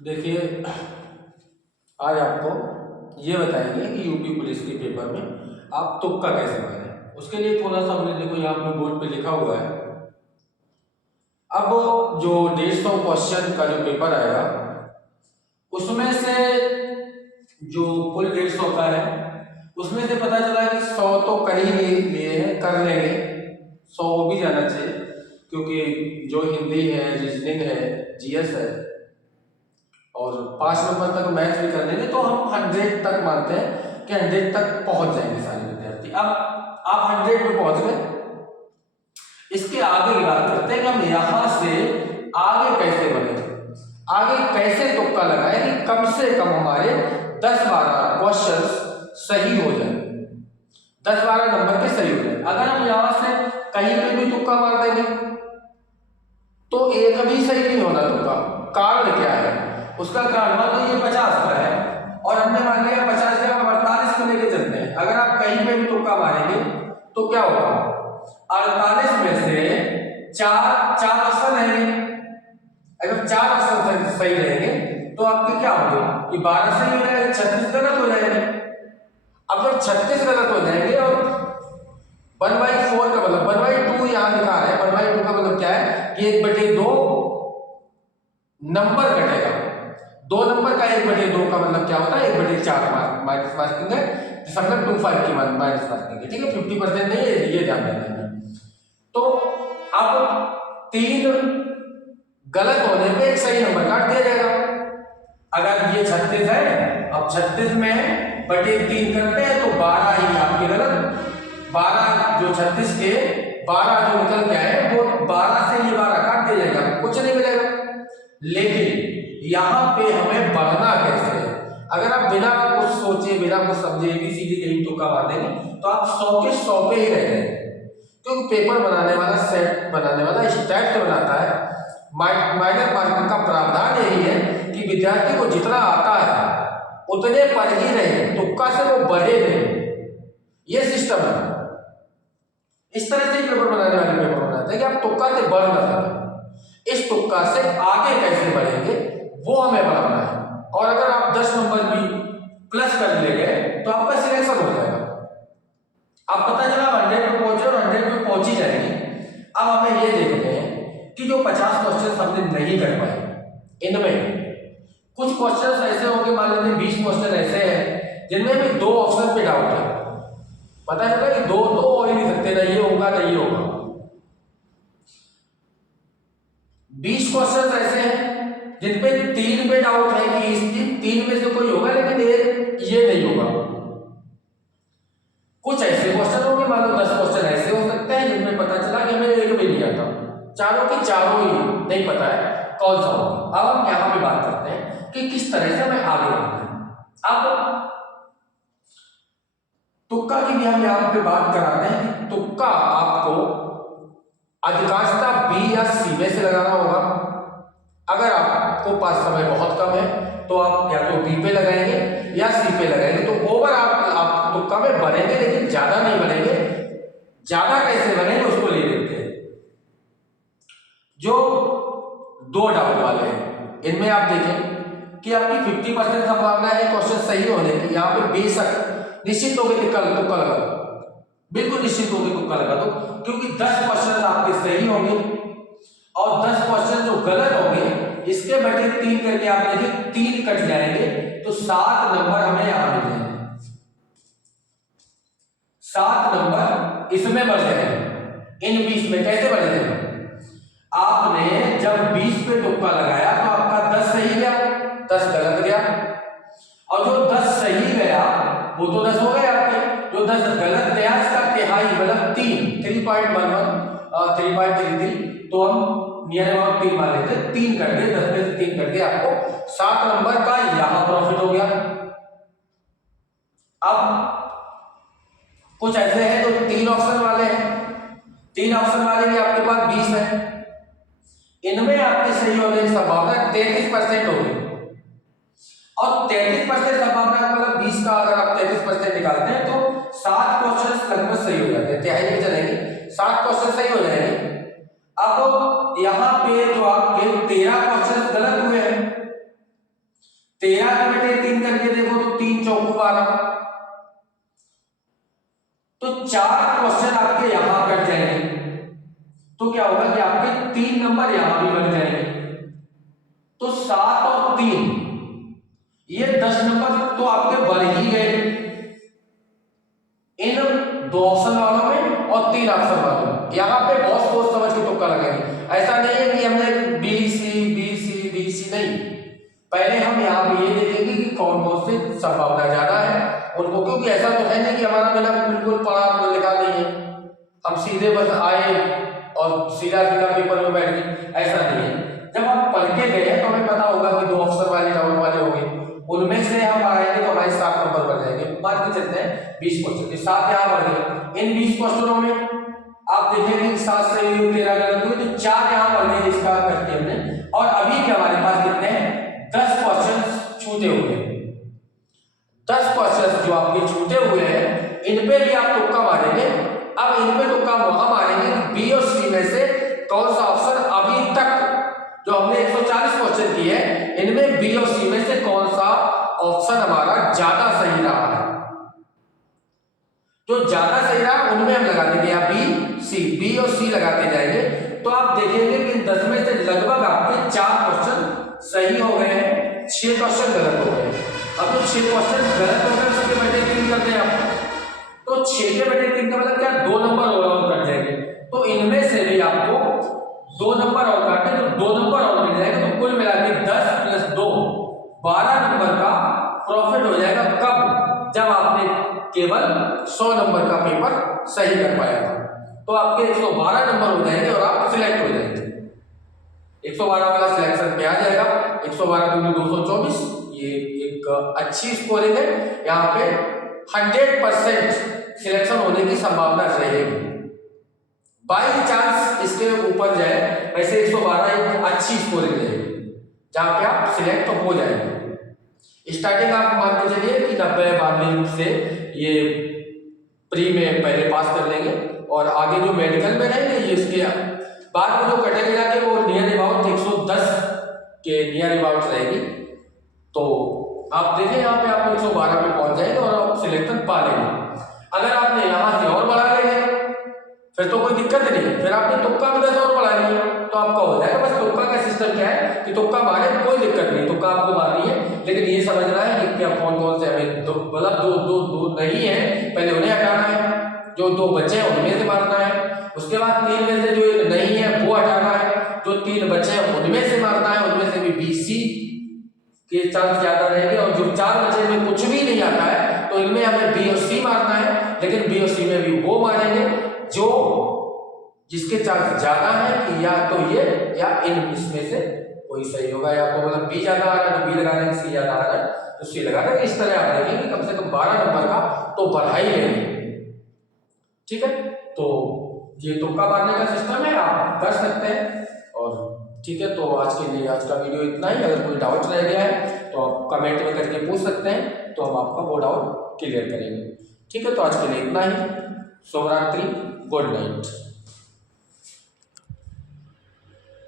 देखिए, आज आपको ये बताएंगे कि यूपी पुलिस के पेपर में आप तुक्का कैसे मारें। उसके लिए थोड़ा सा हमने देखो यहाँ पे बोर्ड पे लिखा हुआ है। अब जो 150 क्वेश्चन का जो पेपर आएगा उसमें से जो कुल 150 का है उसमें से पता चला कि 100 तो कर ही लिए हैं, कर लेंगे, 100 वो भी जाना चाहिए क्योंकि जो हिंदी है, रीजनिंग है, जीएस है और 5 नंबर तक मैथ भी कर लेंगे तो हम 100 तक मानते हैं कि 100 तक पहुंच जाएंगे सारे विद्यार्थी। अब आप 100 पे पहुंच गए, इसके आगे की बात करते हैं कि हम यहां से आगे कैसे बढ़े, आगे कैसे तुक्का लगाए कि कम से कम हमारे 10-12 क्वेश्चन सही हो जाए, 10-12 नंबर के सही हो जाए। अगर हम यहां से कहीं पे भी तुक्का मार देंगे तो एक भी सही नहीं होना तुक्का। कारण क्या है उसका? कारण मान लो ये 50 का है और हमने मान लिया 50 जगह 48 को लेके चलते हैं। अगर आप कहीं पे भी तुक्का मारेंगे तो क्या होगा? 48 में से चार ऑप्शन रहेंगे। अगर 4 ऑप्शन सही रहेंगे तो आपके क्या होंगे कि 12 सही हो जाएगा, 36 गलत हो जाएंगे। अब जब 36 गलत हो जाएंगे और 1/4 का मतलब 1/2 यहाँ लिखा है, 1/2 का मतलब क्या है कि 1/2 नंबर कटेगा। 2 नंबर का 1/2 का मतलब क्या होता है? 1/4 माइनस मार्किंग है, 0.25 की माइनस मार्किंग है। ठीक है, 50% नहीं है, ये ध्यान देना है। तो अब 3 गलत होने पे एक सही नंबर काट दिया जाएगा। अगर ये 36 है, अब 36 में बटे 3 करते हैं तो 12 ही आपके गलत। 12 जो 36 के 12 जो निकल के आए वो 12 से ये 12 काट दिया जाएगा, कुछ नहीं मिलेगा। लेकिन यहां पे हमें बढ़ना कैसे है? अगर आप बिना कुछ सोचे, बिना कुछ समझे ABCD कहीं तुक्का मार देंगे तो आप 100 के 100 पे ही रह जाएंगे। क्योंकि पेपर बनाने वाला, सेट बनाने वाला स्टेट बनाता है। माइनर मार्किंग का प्रावधान यही है कि विद्यार्थी को जितना आता है उतने पर ही रहे, तुक्का से वो बढ़े नहीं। ये सिस्टम है। इस तरह से पेपर बनाने वाले पेपर बनाते हैं कि आप तुक्का से बढ़ ना सके। इस तुक्का से आगे कैसे बढ़ेंगे वो हमें बनाना है। और अगर आप 10 नंबर भी प्लस कर ले गए तो आपका सिलेक्शन हो जाएगा। अब पता चला 100 पे पहुंचे और 100 पे पहुंच ही जाएंगे। अब हमें ये देखते हैं कि जो 50 क्वेश्चन हमने नहीं कर पाए, इनमें कुछ क्वेश्चन ऐसे होंगे, मान लीजिए 20 क्वेश्चन ऐसे हैं जिनमें भी 2 ऑप्शन पे डाउट है। पता चला कि 2 तो हो ही नहीं सकते, ना ये होगा ना ये होगा। 20 क्वेश्चन ऐसे हैं जिनपे 3 पे डाउट है कि इस 3 में से कोई होगा लेकिन ये नहीं होगा। कुछ ऐसे क्वेश्चन होंगे, मान लो 10 क्वेश्चन ऐसे हो सकते हैं जिनमें पता चला कि हमें एक भी नहीं आता, चारों की चारों ही नहीं पता है कौन सा होगा। अब हम यहाँ पे बात करते हैं कि किस तरह से हमें आगे बढ़ना है। अब तुक्का की भी हम यहाँ पे बात कराते हैं कि तुक्का आपको अधिकांशतः बी या सी में से लगाना होगा। अगर आपको पास समय बहुत कम है तो आप या तो बी पे लगाएंगे या सी पे लगाएंगे, तो ओवर आप तुक्का में बढ़ेंगे लेकिन ज्यादा नहीं बढ़ेंगे। ज्यादा कैसे बढ़ेंगे उसको ले लेते हैं। जो 2 डाउट वाले हैं इनमें आप देखें कि आपकी 50% संभावना है क्वेश्चन सही होने की। यहाँ पे बेशक निश्चित होकर तुक्का लगा दो, बिल्कुल निश्चित होकर तुक्का लगा दो, क्योंकि 10 क्वेश्चन आपके सही होंगे और 10 क्वेश्चन जो गलत होंगे इसके बटे 3 करके आप देखिए 3 कट जाएंगे तो 7 नंबर हमें यहां मिल जाएंगे। 7 नंबर इसमें बढ़ जाएंगे। इन 20 में कैसे बढ़ जाएंगे? आपने जब 20 पे तुक्का लगाया तो आपका 10 सही गया, 10 गलत गया, और जो 10 सही गया वो तो 10 हो गए आपके। जो 10 गलत गया इसका तिहाई मतलब 3.33, तो हम नियर अबाउट 3 मान लेते, 3 कर दे, 10 में से 3 कर दे, आपको 7 नंबर का यहां प्रॉफिट हो गया। अब कुछ ऐसे हैं जो 3 ऑप्शन वाले हैं, 3 ऑप्शन वाले भी आपके पास 20 है, इनमें आपके सही होने की संभावना 33% होगी। और 33% संभावना मतलब 20 का अगर आप 33% निकालते हैं तो 7 क्वेश्चन लगभग सही हो जाते हैं, तिहाई में चलेंगे, 7 क्वेश्चन सही हो जाएंगे। अब यहाँ पे जो आपके 13 क्वेश्चन गलत हुए हैं, 13 का बेटे 3 करके देखो तो 3 चौको 12, तो 4 क्वेश्चन आपके यहां कट जाएंगे, तो क्या होगा कि आपके 3 नंबर यहां भी लग जाएंगे, तो 7 और 3 ये 10 नंबर तो आपके बढ़ ही गए इन 2 ऑप्शन वालों में और 3 ऑप्शन वालों में। यहां पे बहुत सोच समझ के तुक्का लगाएंगे, ऐसा नहीं है कि हमने बी सी नहीं, पहले हम यहाँ पे ये देखेंगे कि कौन कौन से संभावना ज्यादा है उनको, क्योंकि ऐसा तो है नहीं कि हमारा बिना बिल्कुल पढ़ा लिखा नहीं है, हम सीधे बस आए और सीधा सीधा पेपर में बैठ गए, ऐसा नहीं है। जब हम पढ़ के गए तो हमें पता होगा कि 2 ऑप्शन वाले राउंड वाले होंगे, उनमें से हम आएंगे तो हमारे 7 नंबर बढ़ जाएंगे। मान के चलते हैं 20 क्वेश्चन, 7 यहाँ बढ़ गए, इन 20 क्वेश्चनों में आप देखेंगे कि 7 सही हुए 13 गलत हुए, तो 4 यहाँ बढ़ गए इसका करके हमने, और अभी भी हमारे पास कितने हैं 10 क्वेश्चन छूटे हुए हैं। 10 क्वेश्चन जो आपके छूटे हुए हैं इन पे भी आप तुक्का मारेंगे। अब इन पे तुक्का वहां मारेंगे बी और सी में से कौन सा ऑप्शन अभी तक जो हमने 140 क्वेश्चन किए हैं इनमें बी और सी में से कौन सा ऑप्शन हमारा ज्यादा सही रहा है, जो ज्यादा सही रहा उनमें हम लगा देंगे या बी और सी लगाते जाएंगे, तो आप देखेंगे कि 10 में से लगभग आपके 4 क्वेश्चन सही हो गए हैं, 6 क्वेश्चन गलत हो गए। अब तो 6 क्वेश्चन गलत हो गए उसके बटे 3 करते हैं आप, तो 6 के बटे 3 का मतलब क्या 2 नंबर और कट जाएंगे, तो इनमें से भी आपको 2 नंबर और काटे तो 2 नंबर और मिल जाएगा, तो कुल मिला के 10 + 2 12 नंबर का प्रॉफिट हो जाएगा। कब? जब आपने केवल 100 नंबर का पेपर सही कर पाया था, तो आपके 112 नंबर हो जाएंगे और आप सिलेक्ट हो जाएंगे। 112 वाला सिलेक्शन पे आ जाएगा, 112 × 224, ये एक अच्छी स्कोरिंग है, यहाँ पे 100% सिलेक्शन होने की संभावना रहेगी। बाई चांस इसके ऊपर जाए वैसे 112 एक अच्छी स्कोरिंग रहेगी जहां पे आप सिलेक्ट हो जाएंगे। स्टार्टिंग आप मान के चलिए कि 90-92 से ये प्री में पहले पास कर लेंगे, और आगे जो मेडिकल में रहेंगे ये इसके बाद में जो कटेंगे जाके वो नियर अबाउट 110 के नियर अबाउट रहेगी, तो आप देखें यहाँ पे आप 112 पे पहुंच जाएंगे और आप सिलेक्शन पा लेंगे। अगर आपने यहाँ से और बढ़ा लेंगे फिर तो कोई दिक्कत नहीं, फिर आपने तुक्का भी 10 और बढ़ा लिया तो आपका हो जाएगा। बस तुक्का का सिस्टम क्या है कि तुक्का मारे कोई दिक्कत नहीं, तुक्का आपको मारनी है, लेकिन ये समझना है कि क्या कौन कौन से हमें मतलब दो नहीं है पहले उन्हें हटाना है, जो 2 बचे हैं उनमें से मारना है, उसके बाद 3 में से जो एक नहीं है वो हटाना है, जो 3 बचे हैं उनमें से मारना है, उनमें से भी BC के चांस ज्यादा रहेंगे, और जो 4 बचे में कुछ भी नहीं आता है तो इनमें हमें B और C मारना है, लेकिन B और C में भी वो मारेंगे जो जिसके चांस ज्यादा है कि या तो ये या इन इसमें से कोई सही होगा, या तो मतलब B ज्यादा आ रहा है तो B लगा देंगे, C ज्यादा आ रहा है तो C लगा देंगे। इस तरह आप देखेंगे कम से कम 12 नंबर का तो बढ़ा ही लेंगे। ठीक है, तो ये तुक्का मारने का सिस्टम है, आप कर सकते हैं। और ठीक है, तो आज के लिए आज का वीडियो इतना ही। अगर कोई डाउट रह गया है तो आप कमेंट में करके पूछ सकते हैं, तो हम आपका वो डाउट क्लियर करेंगे। ठीक है, तो आज के लिए इतना ही। शुभ रात्रि, गुड नाइट।